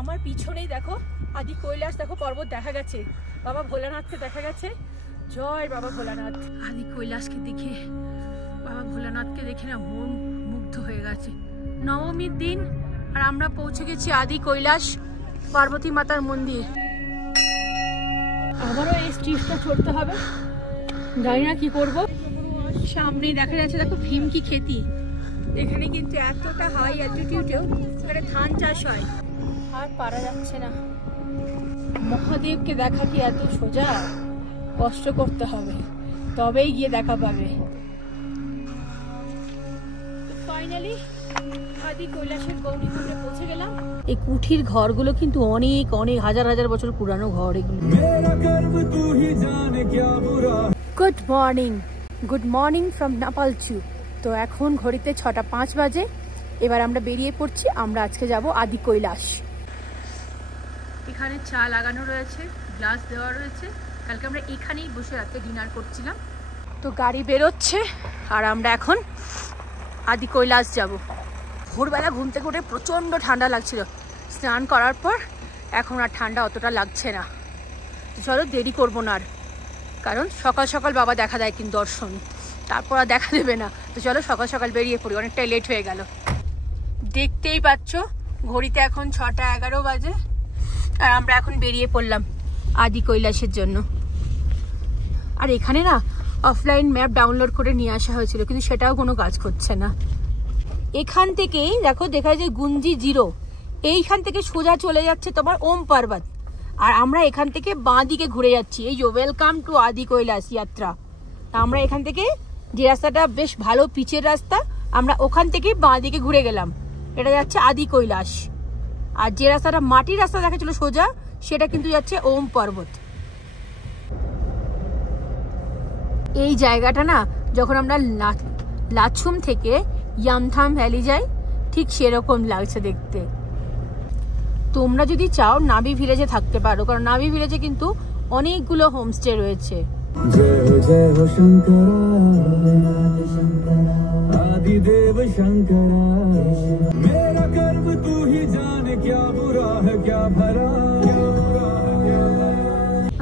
আমার পিছনেই দেখো আদি কৈলাস, দেখো পর্বত দেখা গেছে, বাবা ভোলানাথকে দেখা গেছে। জয় বাবা ভোলানাথ। আদি কৈলাসকে দেখে, বাবা ভোলানাথকে দেখে না মন মুগ্ধ হয়ে গেছে। নবমীর দিন আর আমরা পৌঁছে গেছি আদি কৈলাস পার্বতী মাতার মন্দির। আবারও এই স্ট্রিটটা চড়তে হবে, জানি না কি করব। সামনেই দেখা যাচ্ছে দেখো ভীমকি খেতি। এখানে কিন্তু এতটা হাই অ্যালটিটিউডেও এখানে ধান চাষ হয়। আর পারা যাচ্ছে না। মহাদেবকে দেখা কি এত সোজা? কষ্ট করতে হবে, তবেই গিয়ে দেখা পাবে। ফাইনালি আদি কৈলাসের গৌরীকুণ্ডে পৌঁছে গেলাম। এই কুঠির ঘরগুলো কিন্তু অনেক অনেক হাজার হাজার বছর পুরানো ঘর এগুলো। Good morning, good morning from নাপালচু। তো এখন ঘড়িতে 6টা 5 বাজে। এবার আমরা বেরিয়ে পড়ছি। আমরা আজকে যাব আদি কৈলাস। এখানে চা লাগানো রয়েছে, গ্লাস দেওয়া রয়েছে। কালকে আমরা এখানেই বসে রাতে ডিনার করছিলাম। তো গাড়ি বেরোচ্ছে আর আমরা এখন আদি কৈলাস যাব। ভোরবেলা ঘুম থেকে উঠে প্রচণ্ড ঠান্ডা লাগছিল, স্নান করার পর এখন আর ঠান্ডা অতটা লাগছে না। চলো দেরি করবো না আর, কারণ সকাল সকাল বাবা দেখা দেয় কিন্তু দর্শন, তারপর আর দেখা দেবে না। তো চলো সকাল সকাল বেরিয়ে পড়ি, অনেকটাই লেট হয়ে গেল। দেখতেই পাচ্ছ ঘড়িতে এখন 6টা 11 বাজে আর আমরা এখন বেরিয়ে পড়লাম আদি কৈলাসের জন্য। আর এখানে না অফলাইন ম্যাপ ডাউনলোড করে নিয়ে আসা হয়েছিল, কিন্তু সেটাও কোনো কাজ করছে না। এখান থেকেই দেখো দেখা যায় গুঞ্জি 0, এইখান থেকে সোজা চলে যাচ্ছে তোমার ওম পর্বত। আর আমরা এখান থেকে বাঁ দিকে ঘুরে যাচ্ছি। এই যে ওয়েলকাম টু আদি কৈলাস যাত্রা। আমরা এখান থেকে যে রাস্তাটা বেশ ভালো পিচের রাস্তা, আমরা ওখান থেকে বাঁ দিকে ঘুরে গেলাম, এটা যাচ্ছে আদি কৈলাস। আর যে রাস্তাটা মাটির রাস্তা দেখাচ্ছিল সোজা, সেটা কিন্তু যাচ্ছে ওম পর্বত। এই জায়গাটা না যখন আমরা লাচুম থেকে ইয়ামথাম ভ্যালি যাই, ঠিক সেরকম লাগছে দেখতে। তোমরা যদি চাও নাবি ভিলেজে থাকতে পারো, কারণ নাবি ভিলেজে কিন্তু অনেকগুলো হোমস্টে রয়েছে।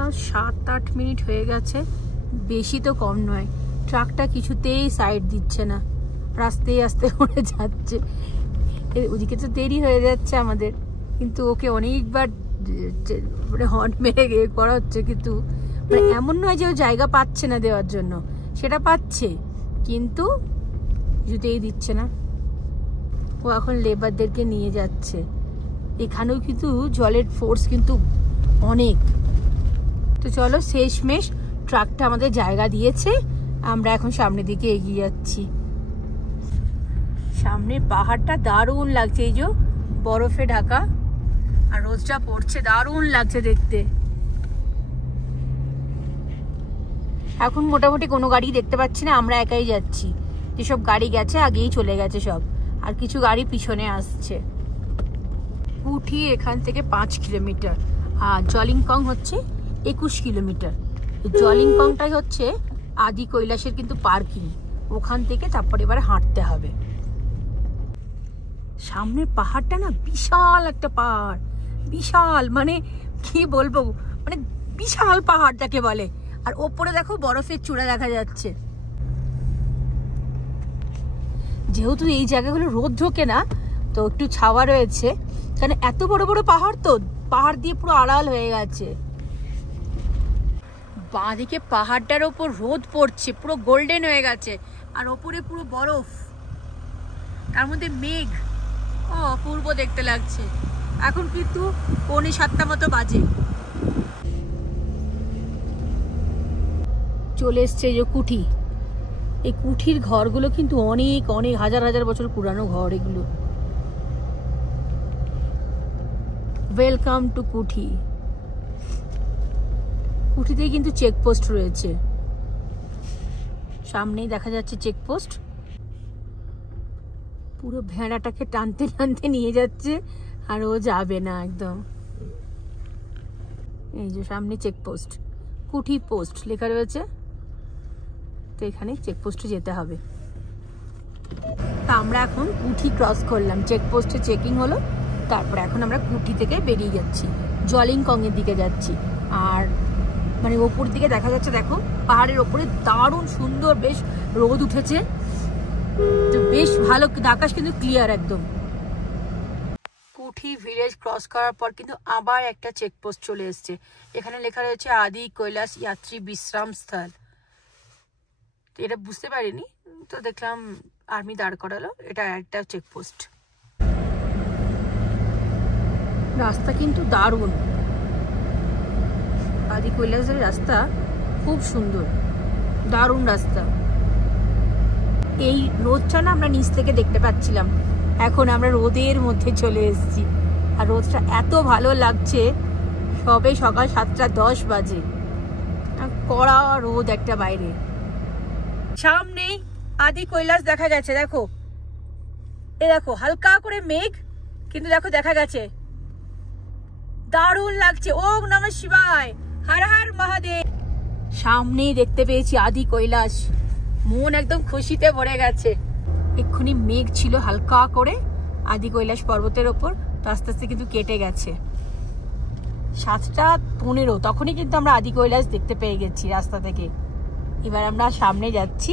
আর 7-8 মিনিট হয়ে গেছে, বেশি তো কম নয়। ট্রাকটা কিছুতেই সাইড দিচ্ছে না, আস্তে আস্তে করে যাচ্ছে। ওদিকে তো দেরি হয়ে যাচ্ছে আমাদের, কিন্তু ওকে অনেকবার হর্ন মেরে করা হচ্ছে, কিন্তু এমন নয় যে ও জায়গা পাচ্ছে না দেওয়ার জন্য, সেটা পাচ্ছে, কিন্তু কিছুতেই দিচ্ছে না। ও এখন লেবারদেরকে নিয়ে যাচ্ছে। এখানেও কিন্তু জলের ফোর্স কিন্তু অনেক। তো চলো শেষমেশ ট্রাকটা আমাদের জায়গা দিয়েছে, আমরা এখন সামনের দিকে এগিয়ে যাচ্ছি। সামনে পাহাড়টা দারুণ লাগছে, এই যে বরফে ঢাকা, আর রোদটা পড়ছে, দারুণ লাগছে দেখতে। এখন মোটামুটি কোনো গাড়ি দেখতে পাচ্ছি না, আমরা একাই যাচ্ছি। যেসব গাড়ি গেছে আগেই চলে গেছে সব, আর কিছু গাড়ি পিছনে আসছে। কুঠি এখান থেকে 5 কিলোমিটার, আর জলিংপং হচ্ছে 21 কিলোমিটার। জলিংপংটাই হচ্ছে আদি কৈলাসের কিন্তু পার্কিং, ওখান থেকে তারপরে এবারে হাঁটতে হবে। সামনের পাহাড়টা না বিশাল একটা পাহাড়, বিশাল মানে কি বলবো, মানে বিশাল পাহাড় যাকে বলে। আর ওপরে দেখো বরফের চূড়া দেখা যাচ্ছে। যেহেতু এই জায়গাগুলো রোদ ঢোকে না, তো একটু ছাওয়া রয়েছে, কারণ এত বড় বড় পাহাড়, তো পাহাড় দিয়ে পুরো আড়াল হয়ে গেছে। বাঁদিকে পাহাড়টার ওপর রোদ পড়ছে, পুরো গোল্ডেন হয়ে গেছে, আর ওপরে পুরো বরফ, তার মধ্যে মেঘ, অপূর্ব দেখতে লাগছে। এখন কিন্তু 6:45 মতো বাজে। চলে এসছে এই যে কুঠি। এই কুঠির ঘরগুলো কিন্তু অনেক অনেক হাজার হাজার বছর পুরানো ঘর এগুলো। ওয়েলকাম টু কুঠি। কুঠিতেই কিন্তু চেকপোস্ট রয়েছে, সামনেই দেখা যাচ্ছে চেকপোস্ট। পুরো ভেড়াটাকে টানতে টানতে নিয়ে যাচ্ছে, আর ও যাবে না একদম। এই যে সামনে চেকপোস্ট, কুঠি পোস্ট লেখা রয়েছে, তো এখানে চেকপোস্টে যেতে হবে। তা আমরা এখন কুঠি ক্রস করলাম, চেকপোস্টে চেকিং হলো, তারপরে এখন আমরা কুটি থেকে বেরিয়ে যাচ্ছি, জলিংকংয়ের দিকে যাচ্ছি। আর মানে ওপর দিকে দেখা যাচ্ছে, দেখো পাহাড়ের ওপরে দারুণ সুন্দর, বেশ রোদ উঠেছে, তো বেশ ভালো, আকাশ কিন্তু ক্লিয়ার একদম। কুঠি ভিলেজ ক্রস করার পর কিন্তু আবার একটা চেকপোস্ট চলে এসছে। এখানে লেখা রয়েছে আদি কৈলাস যাত্রী বিশ্রাম স্থল। তো এটা বুঝতে পারিনি, তো দেখলাম আর্মি দাঁড় করালো, এটা একটা চেকপোস্ট। রাস্তা কিন্তু দারুণ, আদি কৈলাসের রাস্তা খুব সুন্দর, দারুণ রাস্তা। এই রোদটা না আমরা নিচ থেকে দেখতে পাচ্ছিলাম, এখন আমরা রোদের মধ্যে চলে এসেছি, আর রোদটা এত ভালো লাগছে। সবে সকাল 7:10 বাজে, কড়া রোদ একটা বাইরে। সামনেই আদি কৈলাস দেখা গেছে, দেখো এ দেখো হালকা করে মেঘ, কিন্তু দেখো দেখা গেছে, দারুণ লাগছে। ওম নমঃ শিবায়, হর হর মহাদেব। সামনেই দেখতে পেয়েছি আদি কৈলাস, মন একদম খুশিতে ভরে গেছে। এক্ষুনি মেঘ ছিল হালকা করে আদি কৈলাস পর্বতের ওপর, তো আস্তে আস্তে কিন্তু কেটে গেছে। 7:15 তখনই কিন্তু আমরা আদি কৈলাস দেখতে পেয়ে গেছি রাস্তা থেকে। এবার আমরা সামনে যাচ্ছি,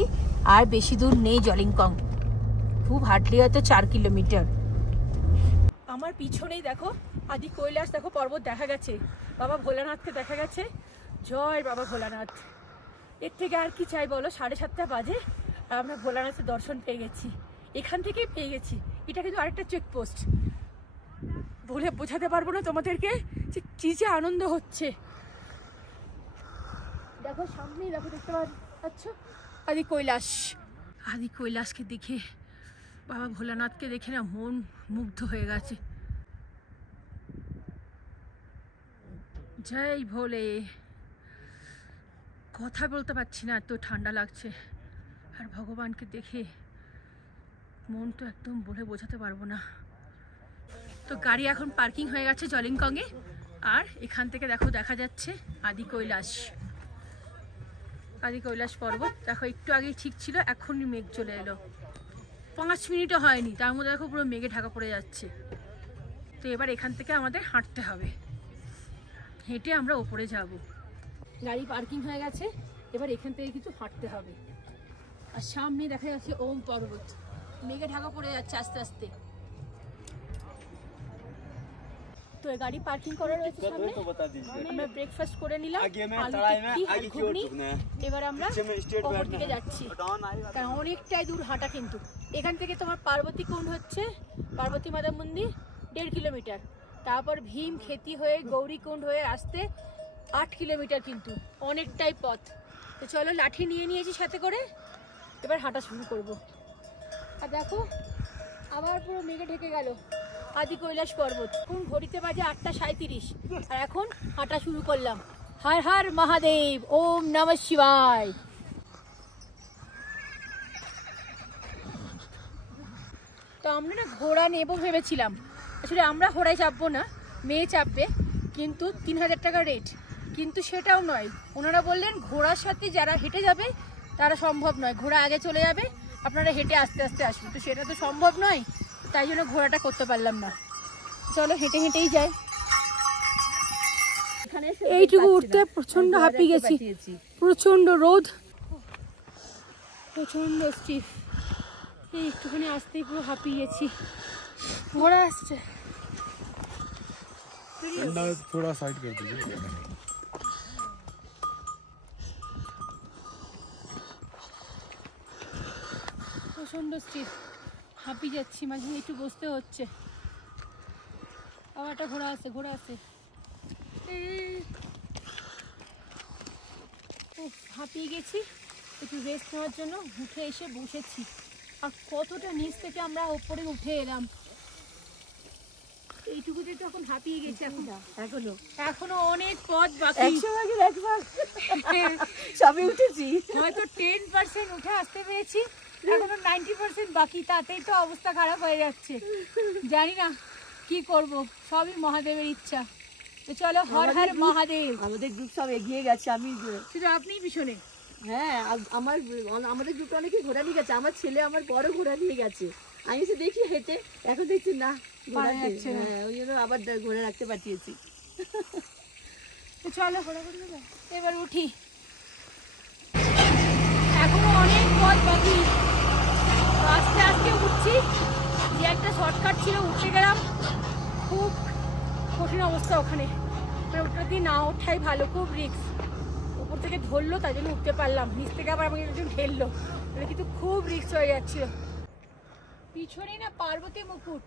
আর বেশি দূর নেই জলিংকং, খুব হাঁটলে হয়তো 4 কিলোমিটার। আমার পিছনেই দেখো আদি কৈলাস, দেখো পর্বত দেখা গেছে, বাবা ভোলানাথকে দেখা গেছে। জয় বাবা ভোলানাথ। এর থেকে আর কি চাই বলো? 7:30 বাজে আর আমরা ভোলানাথের দর্শন পেয়ে গেছি, এখান থেকেই পেয়ে গেছি। এটা কিন্তু আরেকটা চেকপোস্ট, বলে বোঝাতে পারবো না তোমাদেরকে যে কি যে আনন্দ হচ্ছে। দেখো সামনেই, দেখো দেখতে পাচ্ছ আদি কৈলাস। আদি কৈলাসকে দেখে, বাবা ভোলানাথকে দেখে না মন মুগ্ধ হয়ে গেছে। জয় ভোলে। কথা বলতে পারছি না, এত ঠান্ডা লাগছে, আর ভগবানকে দেখে মন তো একদম বলে বোঝাতে পারবো না। তো গাড়ি এখন পার্কিং হয়ে গেছে জলিংকংয়ে, আর এখান থেকে দেখো দেখা যাচ্ছে আদি কৈলাস। আদি কৈলাস পর্বত দেখো একটু আগেই ঠিক ছিল, এখনই মেঘ চলে এলো। 5 মিনিটও হয়নি, তার মধ্যে দেখো পুরো মেঘে ঢাকা পড়ে যাচ্ছে। তো এবার এখান থেকে আমাদের হাঁটতে হবে, হেঁটে আমরা ওপরে যাব। গাড়ি পার্কিং হয়ে গেছে, এবার এখান থেকে কিছু হাঁটতে হবে। আর সামনে দেখা যাচ্ছে ওম পর্বত, মেঘে ঢাকা পড়ে যাচ্ছে আস্তে আস্তে। তো গাড়ি পার্কিং করা রয়েছে সামনে, আমরা ব্রেকফাস্ট করে নিলাম, এবার আমরা ওপর দিকে যাচ্ছি, কারণ অনেকটাই দূর হাঁটা। কিন্তু এখান থেকে তোমার পার্বতী কুণ্ড হচ্ছে, পার্বতী মাতা মন্দির 1.5 কিলোমিটার, তারপর ভীম খেতি হয়ে গৌরী কুণ্ড হয়ে আসতে 8 কিলোমিটার, কিন্তু অনেকটাই পথ। তো চলো, লাঠি নিয়ে নিয়েছি সাথে করে, এবার হাঁটা শুরু করব। আর দেখো আবার পুরো মেঘে ঢেকে গেল আদি কৈলাস পর্বত। এখন ঘড়িতে বাজে 8:37, আর এখন হাঁটা শুরু করলাম। হর হর মহাদেব, ওম নমঃ শিবায়। তো আমরা না ঘোড়া নেবো ভেবেছিলাম, আসলে আমরা ঘোড়ায় চাপবো না, মেয়ে চাপবে, কিন্তু 3000 টাকা রেট। কিন্তু সেটাও নয়, ওনারা বললেন ঘোড়ার সাথে যারা হেঁটে যাবে তারা সম্ভব নয়, ঘোড়া আগে চলে যাবে, আপনারা হেঁটে আস্তে আস্তে আসবেন। তো সেটা তো সম্ভব নয়, তাই জন্য ঘোড়াটা করতে পারলাম না। চলো হেঁটে হেঁটেই যাই। এইটুকু উঠতে প্রচন্ড হাঁপিয়ে গেছি, প্রচন্ড রোদ, প্রচন্ড স্টিফ, এই একটুখানি আসতেই পুরো হাঁপিয়ে গেছি। ঘোড়া আসছে, थोड़ा साइड कर दीजिए। প্রচন্ড স্টিফ, হাঁপিয়ে যাচ্ছি, মাঝে একটু বসতে হচ্ছে। আবার একটা ঘোড়া আছে, ঘোড়া আছে, হাঁপিয়ে গেছি, একটু রেস্ট নেওয়ার জন্য উঠে এসে বসেছি। আর কতটা নিচ থেকে আমরা ওপরে উঠে এলাম, এইটুকুতে তো এখন হাঁপিয়ে গেছি। এখনো অনেক পথ বাকি, সবে উঠেছি, হয়তো 10% উঠে আসতে পেরেছি, এখনো 90% বাকি, তাতেই তো অবস্থা খারাপ হয়ে যাচ্ছে। জানি না কি করব, সবই মহাদেবের ইচ্ছা। তো চলো, হর হর মহাদেব। আমাদের গ্রুপ সব এগিয়ে গেছে, আমি শুধু আপনিই পিছনে। হ্যাঁ, আমাদের গ্রুপটা অনেকে ঘোড়া নিয়ে গেছে, আমার ছেলে আমার বড় ঘোড়া নিয়ে গেছে। আমি এসে দেখি হেঁটে, এখন দেখছি না পারা যাচ্ছে না। হ্যাঁ, ওই জন্য আবার ঘুরে রাখতে পাঠিয়েছি। তো চলো এবার উঠি, এখনো অনেক পথ বাকি। আস্তে আস্তে উঠছি, যে একটা শর্টকাট ছিল উঠে গেলাম, খুব কঠিন অবস্থা ওখানে, ওটা দিয়ে না ওঠাই ভালো, খুব রিস্ক। উপর থেকে ধরলো তাই জন্য উঠতে পারলাম, নিচ থেকে আবার আমাকে একজন ঢেললো, কিন্তু খুব রিস্ক হয়ে যাচ্ছিল। পিছনেই না পার্বতী মুকুট,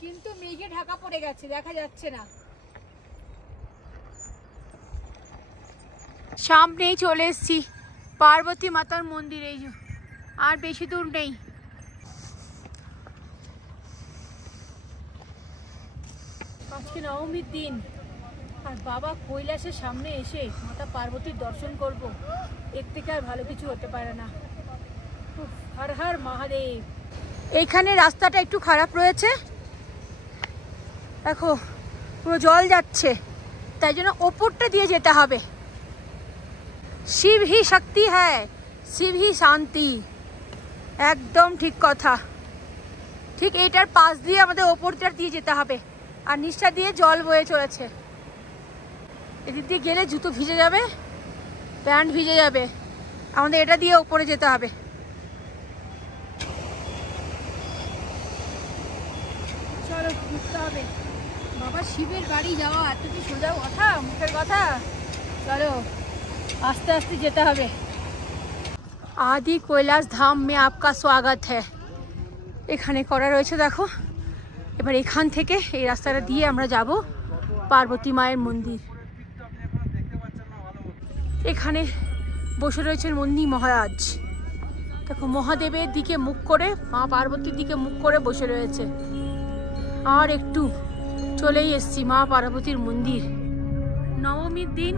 কিন্তু মেঘে ঢাকা পড়ে গেছে, দেখা যাচ্ছে না। সামনেই চলে এসেছি পার্বতী মাতার মন্দির, এই যে আর বেশি দূর নেই। আজকে নবমীর দিন, আর বাবা কৈলাসের সামনে এসে মাতা পার্বতীর দর্শন করব, এর থেকে আর ভালো কিছু হতে পারে না। হর হর মহাদেব। এইখানে রাস্তাটা একটু খারাপ রয়েছে, দেখো পুরো জল যাচ্ছে, তাই জন্য ওপরটা দিয়ে যেতে হবে। শিব হি শক্তি হ্যায়, শিব হি শান্তি, একদম ঠিক কথা। ঠিক এইটার পাশ দিয়ে আমাদের ওপরটা দিয়ে যেতে হবে, আর নিচটা দিয়ে জল বয়ে চলেছে। এদিক দিয়ে গেলে জুতো ভিজে যাবে, প্যান্ট ভিজে যাবে, আমাদের এটা দিয়ে ওপরে যেতে হবে। চলো ঘুরতে হবে, বাবা শিবের বাড়ি যাওয়া এত কি সোজা কথা, মুখের কথা। চলো আস্তে আস্তে যেতে হবে। আদি কৈলাস ধাম মে আপকা স্বাগত হ্যায়, এখানে করা রয়েছে দেখো। এবার এখান থেকে এই রাস্তাটা দিয়ে আমরা যাব পার্বতী মায়ের মন্দির। এখানে বসে রয়েছেন নন্দী মহারাজ, দেখো মহাদেবের দিকে মুখ করে, মা পার্বতীর দিকে মুখ করে বসে রয়েছে। আর একটু চলেই এসছি মা পার্বতীর মন্দির। নবমীর দিন,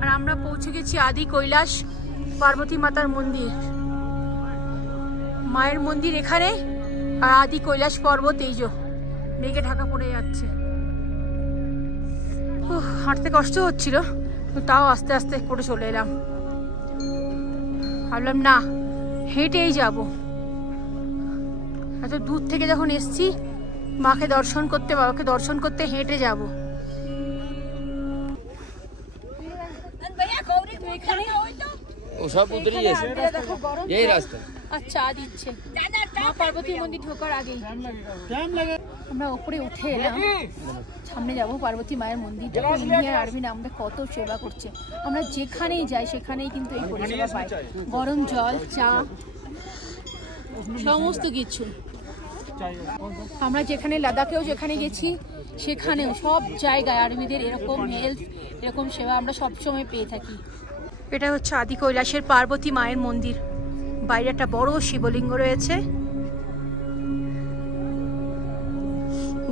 আর আমরা পৌঁছে গেছি আদি কৈলাস পার্বতী মাতার মন্দির। মায়ের মন্দির এখানে, আর আদি কৈলাস পর্বত এই যে মেঘে ঢাকা পড়ে যাচ্ছে। হাঁটতে কষ্ট হচ্ছিল, তাও আস্তে আস্তে করে চলে এলাম। ভাবলাম না হেঁটেই যাব, এত দূর থেকে যখন এসছি মাকে দর্শন করতে, বাবাকে দর্শন করতে হেঁটে যাব। আচ্ছা দিচ্ছে মা পার্বতী মন্দির ঢোকার আগেই আমরা উপরে উঠে এলাম, সামনে যাব পার্বতী মায়ের মন্দির। ইন্ডিয়ার আর্মিরা আমাদের কত সেবা করছে, আমরা যেখানেই যাই সেখানেই কিন্তু এই পরিষেবা পাই। গরম জল, চা, সমস্ত কিছু। আমরা যেখানে লাদাখেও যেখানে গেছি সেখানেও সব জায়গায় আর্মিদের এরকম হেল্প, এরকম সেবা আমরা সবসময় পেয়ে থাকি। এটা হচ্ছে আদি কৈলাসের পার্বতী মায়ের মন্দির, বাইরে একটা বড় শিবলিঙ্গ রয়েছে,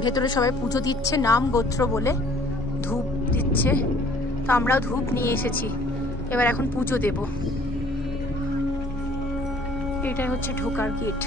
ভেতরে সবাই পুজো দিচ্ছে নাম গোত্র বলে, ধূপ দিচ্ছে। তো আমরাও ধূপ নিয়ে এসেছি, এবার এখন পুজো দেব। এটাই হচ্ছে ঢোকার গেট।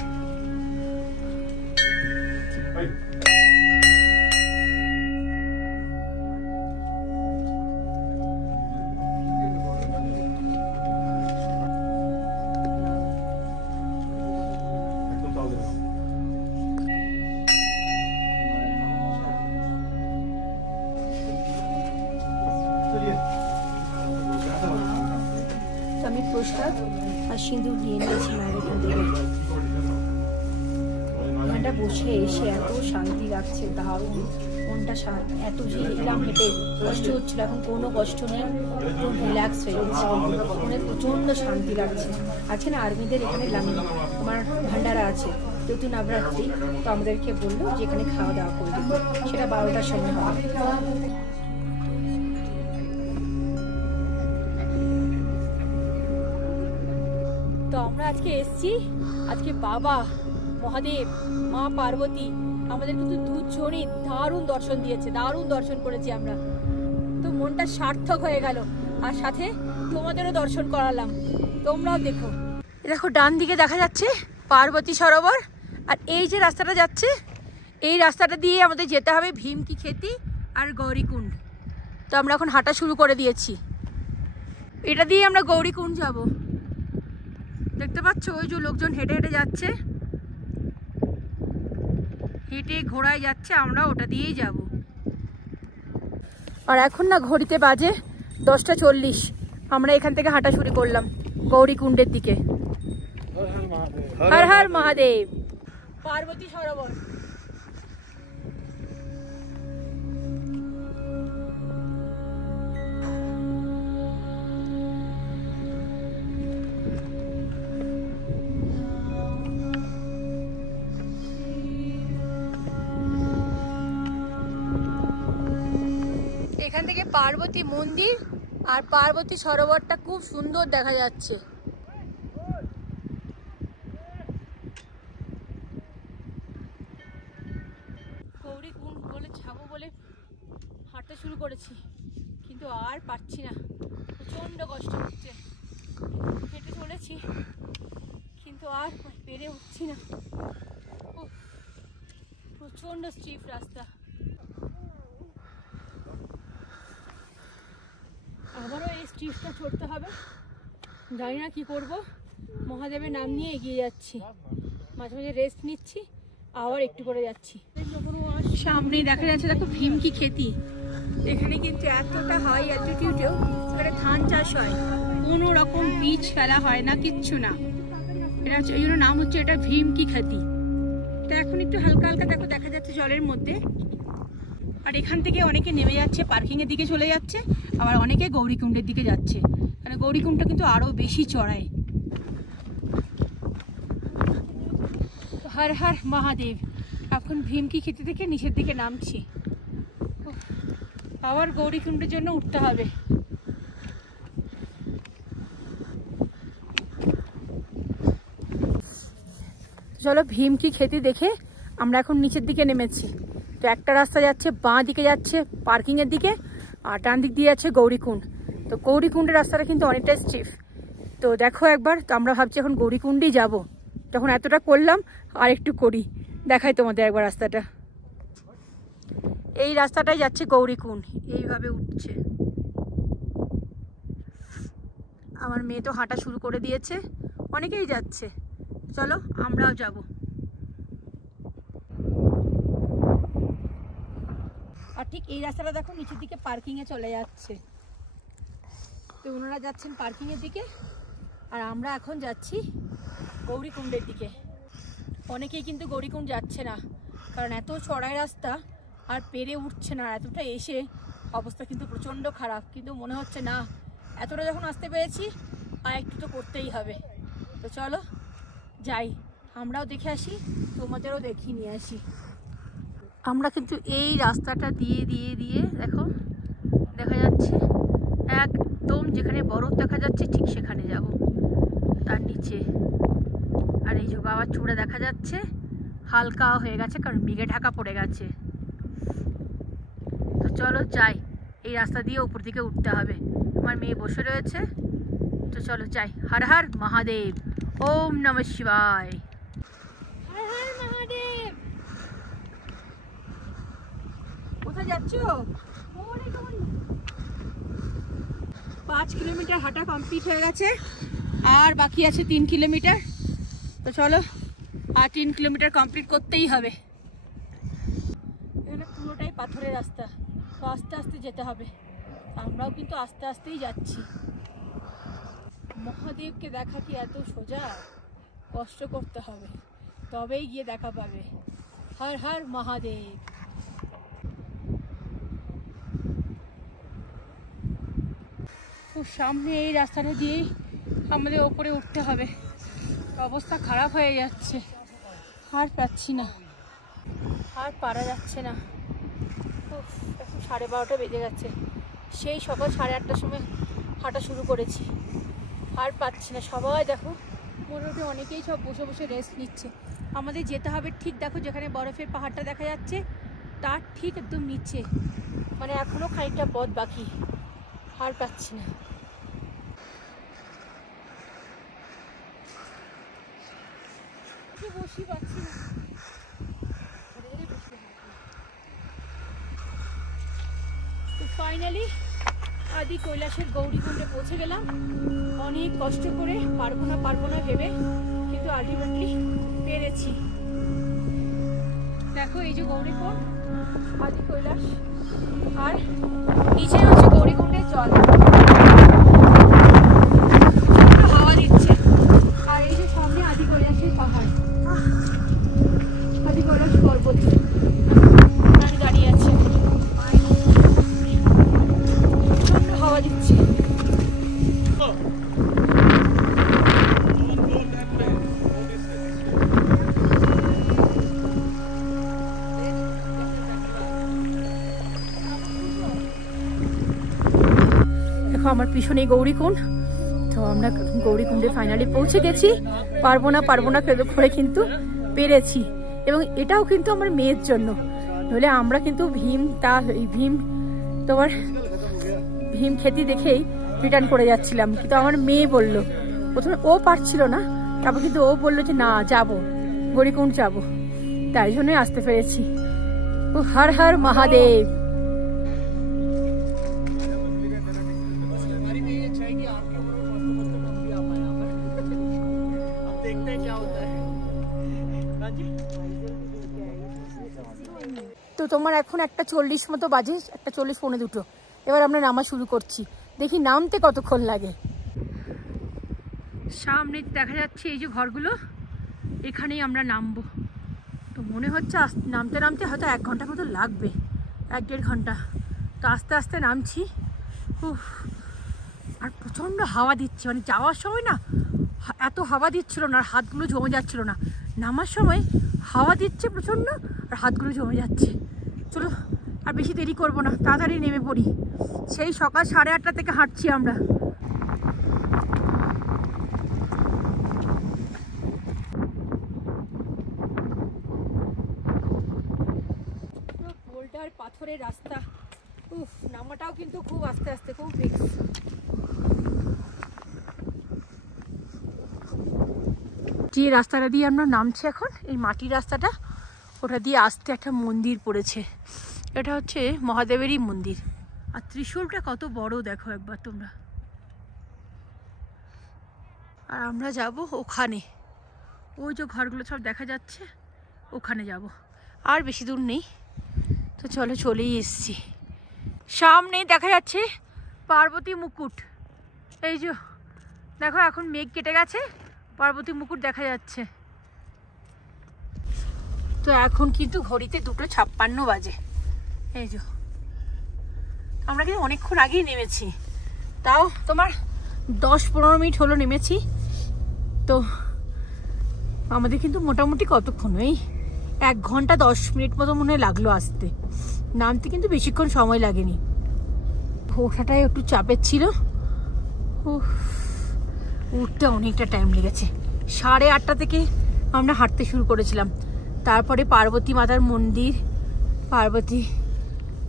আমি প্রসাদ আর সিঁদুর নিয়ে নিয়েছি মায়ের এখান থেকে। এখানটা বসে এসে এত শান্তি লাগছে, দারুণ মনটা শান্ত। এত যে এলাম হেঁটে, কষ্ট হচ্ছিল, এখন কোনো কষ্ট নেই, খুব রিল্যাক্স হয়ে গেছে, মনে প্রচণ্ড শান্তি লাগছে। আছে না আর্মিদের এখানে তোমার ভান্ডারা আছে, যেহেতু নবরাত্রি, তো আমাদেরকে বললো যে এখানে খাওয়া দাওয়া করে দেবো, সেটা 12টার সময় হবে। তো আমরা আজকে এসছি, আজকে বাবা মহাদেব, মা পার্বতী আমাদের কিন্তু দুজনেই দারুণ দর্শন দিয়েছে, দারুণ দর্শন করেছি আমরা। তো মনটা সার্থক হয়ে গেল, আর সাথে তোমাদেরও দর্শন করালাম, তোমরাও দেখো। দেখো ডান দিকে দেখা যাচ্ছে পার্বতী সরোবর, আর এই যে রাস্তাটা যাচ্ছে এই রাস্তাটা দিয়ে আমাদের যেতে হবে ভীমকি খেতি আর গৌরীকুণ্ড। তো আমরা এখন হাঁটা শুরু করে দিয়েছি, এটা দিয়ে আমরা গৌরীকুণ্ড যাব। দেখতে পাচ্ছ ওই যে লোকজন হেঁটে হেঁটে যাচ্ছে, হেঁটে ঘোড়ায় যাচ্ছে, আমরা ওটা দিয়েই যাব। আর এখন না ঘড়িতে বাজে 10:40। আমরা এখান থেকে হাঁটা শুরু করলাম গৌরীকুণ্ডের দিকে। হর হর মহাদেব। পার্বতী সরোবর। এখান থেকে পার্বতী মন্দির আর পার্বতী সরোবরটা খুব সুন্দর দেখা যাচ্ছে। গৌরীকুণ্ড বলে যাবো বলে হাঁটতে শুরু করেছি, কিন্তু আর পারছি না, প্রচণ্ড কষ্ট হচ্ছে। হেঁটে চলেছি কিন্তু আর পেরে উঠছি না, প্রচণ্ড স্টিফ রাস্তা। আবারও এই স্টিফটা চড়তে হবে, জানি না কি করব। মহাদেবের নাম নিয়ে এগিয়ে যাচ্ছি, মাঝে মাঝে রেস্ট নিচ্ছি, আবার একটু করে যাচ্ছি। সামনেই দেখা যাচ্ছে দেখো ভীমকি খেতি। এখানে কিন্তু এতটা হাই অ্যালটিটিউডেও এখানে ধান চাষ হয়, কোনো রকম বীজ ফেলা হয় না, কিচ্ছু না। এটা হচ্ছে এই জন্য নাম হচ্ছে এটা ভীমকি খেতি। তো এখন একটু হালকা হালকা দেখো দেখা যাচ্ছে জলের মধ্যে। আর এখান থেকে অনেকে নেমে যাচ্ছে, পার্কিংয়ের দিকে চলে যাচ্ছে, আবার অনেকে গৌরীকুণ্ডের দিকে যাচ্ছে। কারণ গৌরীকুণ্ডটা কিন্তু আরও বেশি চড়ায়। হর হর মহাদেব। এখন ভীমকি খেতে থেকে নিচের দিকে নামছি, আবার গৌরীকুণ্ডের জন্য উঠতে হবে। চলো ভীমকি খেতে দেখে আমরা এখন নিচের দিকে নেমেছি। তো একটা রাস্তা যাচ্ছে বাঁ দিকে যাচ্ছে পার্কিংয়ের দিকে, আর ডান দিক দিয়ে যাচ্ছে গৌরীকুণ্ড। তো গৌরীকুণ্ডের রাস্তাটা কিন্তু অনেকটা স্টিফ। তো দেখো একবার, তো আমরা ভাবছি এখন গৌরীকুণ্ডেই যাব। যখন এতটা করলাম আর একটু করি, দেখাই তোমাদের একবার রাস্তাটা। এই রাস্তাটাই যাচ্ছে গৌরীকুণ্ড, এইভাবে উঠছে। আমার মেয়ে তো হাঁটা শুরু করে দিয়েছে, অনেকেই যাচ্ছে, চলো আমরাও যাব। আর ঠিক এই রাস্তাটা দেখো নিচের দিকে পার্কিংয়ে চলে যাচ্ছে। তো ওনারা যাচ্ছেন পার্কিংয়ের দিকে, আর আমরা এখন যাচ্ছি গৌরীকুণ্ডের দিকে। অনেকেই কিন্তু গৌরীকুণ্ড যাচ্ছে না, কারণ এত চড়াই রাস্তা আর পেরে উঠছে না। এতটা এসে অবস্থা কিন্তু প্রচণ্ড খারাপ, কিন্তু মনে হচ্ছে না, এতটা যখন আসতে পেরেছি আর একটু তো করতেই হবে। তো চলো যাই, আমরাও দেখে আসি, তোমাদেরও দেখিয়ে নিয়ে আসি। আমরা কিন্তু এই রাস্তাটা দিয়ে দিয়ে দিয়ে দেখো দেখা যাচ্ছে একদম যেখানে বরফ দেখা যাচ্ছে ঠিক সেখানে যাব, তার নিচে। আর এই যে বাবার চূড়া দেখা যাচ্ছে, হালকা হয়ে গেছে কারণ মেঘে ঢাকা পড়ে গেছে। তো চলো যাই, এই রাস্তা দিয়ে উপর দিকে উঠতে হবে। আমার মেয়ে বসে রয়েছে, তো চলো যাই। হর হর মহাদেব, ওম নমঃ শিবায়। হর হর মহাদেব। কোথায় যাচ্ছ? 5 কিলোমিটার হাঁটা কমপ্লিট হয়ে গেছে, আর বাকি আছে 3 কিলোমিটার। তো চলো আর 3 কিলোমিটার কমপ্লিট করতেই হবে। এখানে পুরোটাই পাথরের রাস্তা, তো আস্তে আস্তে যেতে হবে। আমরাও কিন্তু আস্তে আস্তেই যাচ্ছি। মহাদেবকে দেখা কি এত সোজা? কষ্ট করতে হবে, তবেই গিয়ে দেখা পাবে। হর হর মহাদেব। খুব সামনে এই রাস্তাটা দিয়েই আমাদের ওপরে উঠতে হবে। অবস্থা খারাপ হয়ে যাচ্ছে, আর পাচ্ছি না, আর পারা যাচ্ছে না। এখন 12:30 বেজে গেছে, সেই সকাল 8:30টার সময় হাঁটা শুরু করেছি, আর পাচ্ছি না। সবাই দেখো মোটামুটি অনেকেই সব বসে বসে রেস্ট নিচ্ছে। আমাদের যেতে হবে ঠিক দেখো যেখানে বরফের পাহাড়টা দেখা যাচ্ছে তার ঠিক একদম নিচে, মানে এখনো খানিকটা পথ বাকি, আর পাচ্ছি না। বসি পাচ্ছি না। তো ফাইনালি আদি কৈলাসের গৌরীকুণ্ডে পৌঁছে গেলাম। অনেক কষ্ট করে, পারবো না ভেবে, কিন্তু আলটিমেটলি পেরেছি। দেখো দেখো এই যে গৌরীকুণ্ড, আদি কৈলাস, আর নিচে হচ্ছে গৌরীকুণ্ডের জল, হাওয়া দিচ্ছে। আর এই যে সামনে আদি কৈলাসের পাহাড়, আদি কৈলাস পর্বত দাঁড়িয়ে আছে, হাওয়া দিচ্ছে। দেখো আমার পিছনে গৌরীকুণ্ড। তো আমরা গৌরীকুণ্ডে ফাইনালি পৌঁছে গেছি। পারবো না করে কিন্তু পেরেছি। এবং এটাও কিন্তু আমার মেয়ের জন্য, নইলে আমরা কিন্তু ভীম খেতে দেখেই রিটার্ন করে যাচ্ছিলাম। কিন্তু আমার মেয়ে বললো, প্রথমে ও পারছিল না, তারপর কিন্তু ও বললো যে না যাবো, গৌরীকুণ্ড যাবো, তাই জন্যই আসতে পেরেছি। ও হর হর মহাদেব। তো তোমার এখন 1:40 মতো বাজে, 1:40 পৌনে 2। এবার আমরা নামা শুরু করছি, দেখি নামতে কতক্ষণ লাগে। সামনে দেখা যাচ্ছে এই যে ঘরগুলো, এখানেই আমরা নামবো। তো মনে হচ্ছে নামতে নামতে হয়তো 1 ঘন্টা মতো লাগবে, 1-1.5 ঘন্টা। তো আস্তে আস্তে নামছি। আর প্রচণ্ড হাওয়া দিচ্ছে, মানে যাওয়ার সময় না এত হাওয়া দিচ্ছিল না, আর হাতগুলো জমে যাচ্ছিল না। নামার সময় হাওয়া দিচ্ছে প্রচণ্ড, আর হাতগুলো জমে যাচ্ছে। চলো আর বেশি দেরি করবো না, তাড়াতাড়ি নেমে পড়ি। সেই সকাল 8:30 থেকে হাঁটছি আমরা। বোল্ডার পাথরের রাস্তা, নামাটাও কিন্তু খুব আস্তে আস্তে, খুব রিস্ক। যে রাস্তাটা দিয়ে আমরা নামছি এখন, এই মাটির রাস্তাটা, ওটা দিয়ে আসতে একটা মন্দির পড়েছে। এটা হচ্ছে মহাদেবেরই মন্দির। আর ত্রিশূলটা কত বড় দেখো একবার তোমরা। আর আমরা যাব ওখানে, ওই যে ঘরগুলো সব দেখা যাচ্ছে, ওখানে যাব। আর বেশি দূর নেই, তো চলো চলেই এসছি। সামনেই দেখা যাচ্ছে পার্বতী মুকুট। এই যে দেখো, এখন মেঘ কেটে গেছে, পার্বতী মুকুট দেখা যাচ্ছে। তো এখন কিন্তু ঘড়িতে 2:56 বাজে। এই যে আমরা কিন্তু অনেকক্ষণ আগেই নেমেছি, তাও তোমার 10-15 মিনিট হলো নেমেছি। তো আমাদের কিন্তু মোটামুটি কতক্ষণ, ওই 1 ঘন্টা 10 মিনিট মতো মনে হয় লাগলো আসতে। নামতে কিন্তু বেশিক্ষণ সময় লাগেনি, ওঠাটাই একটু চাপের ছিল। উঠতে অনেকটা টাইম লেগেছে। 8:30 থেকে আমরা হাঁটতে শুরু করেছিলাম। তারপরে পার্বতী মাতার মন্দির, পার্বতী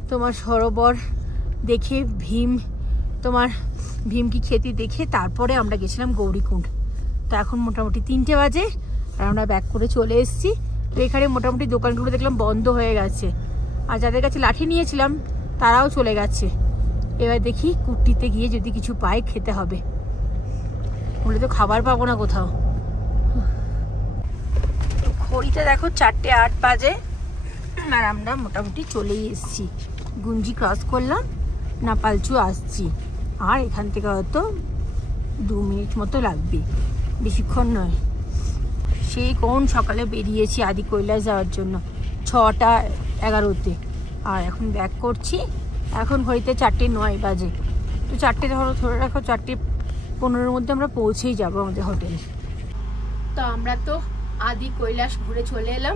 তোমার সরোবর দেখে, ভীমকি খেতে দেখে তারপরে আমরা গেছিলাম গৌরীকুণ্ড। তো এখন মোটামুটি 3টে বাজে, আর আমরা ব্যাক করে চলে এসেছি। তো এখানে মোটামুটি দোকানগুলো দেখলাম বন্ধ হয়ে গেছে, আর যাদের কাছে লাঠি নিয়েছিলাম তারাও চলে গেছে। এবার দেখি কুট্টিতে গিয়ে যদি কিছু পাই খেতে হবে, বলে তো খাবার পাবো না কোথাও। ঘড়িতে দেখো 4:08 বাজে, আর আমরা মোটামুটি চলেই এসেছি। গুঞ্জি ক্রস করলাম, নাপালচু আসছি। আর এখান থেকে হয়তো 2 মিনিট মতো লাগবে, বেশিক্ষণ নয়। সেই কোন সকালে বেরিয়েছি আদি কৈলাস যাওয়ার জন্য 6:11-তে, আর এখন ব্যাক করছি। এখন ঘড়িতে 4:09 বাজে। তো 4টে ধরে রাখো, 4:15-র মধ্যে আমরা পৌঁছেই যাবো আমাদের হোটেলে। তো আমরা তো আদি কৈলাস ঘুরে চলে এলাম।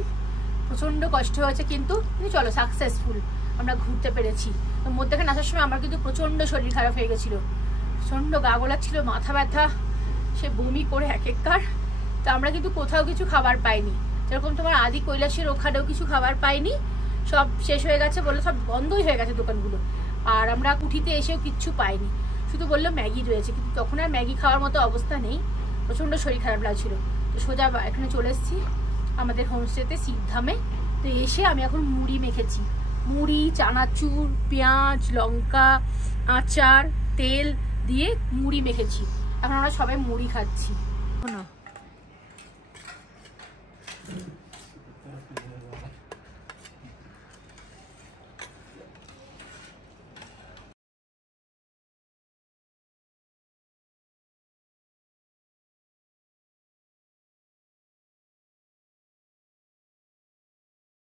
প্রচণ্ড কষ্ট হয়েছে, কিন্তু চলো সাকসেসফুল, আমরা ঘুরতে পেরেছি। তো মধ্যেখানে আসার সময় আমার কিন্তু প্রচণ্ড শরীর খারাপ হয়ে গেছিলো, প্রচণ্ড গা গোলাচ্ছিল, মাথা ব্যথা, সে বমি করে একেকবার। তো আমরা কিন্তু কোথাও কিছু খাবার পাইনি, যেরকম তোমার আদি কৈলাসের ওখানেও কিছু খাবার পাইনি, সব শেষ হয়ে গেছে, বললো সব বন্ধই হয়ে গেছে দোকানগুলো। আর আমরা কুঠিতে এসেও কিচ্ছু পাইনি, শুধু বললো ম্যাগি রয়েছে, কিন্তু তখন আর ম্যাগি খাওয়ার মতো অবস্থা নেই, প্রচণ্ড শরীর খারাপ লাগছিল। তো সোজা এখানে চলে এসেছি আমাদের হোমস্টেতে, সিদ্ধামে। তো এসে আমি এখন মুড়ি মেখেছি, মুড়ি, চানাচুর, পেঁয়াজ, লঙ্কা, আচার, তেল দিয়ে মুড়ি মেখেছি। এখন আমরা সবাই মুড়ি খাচ্ছি।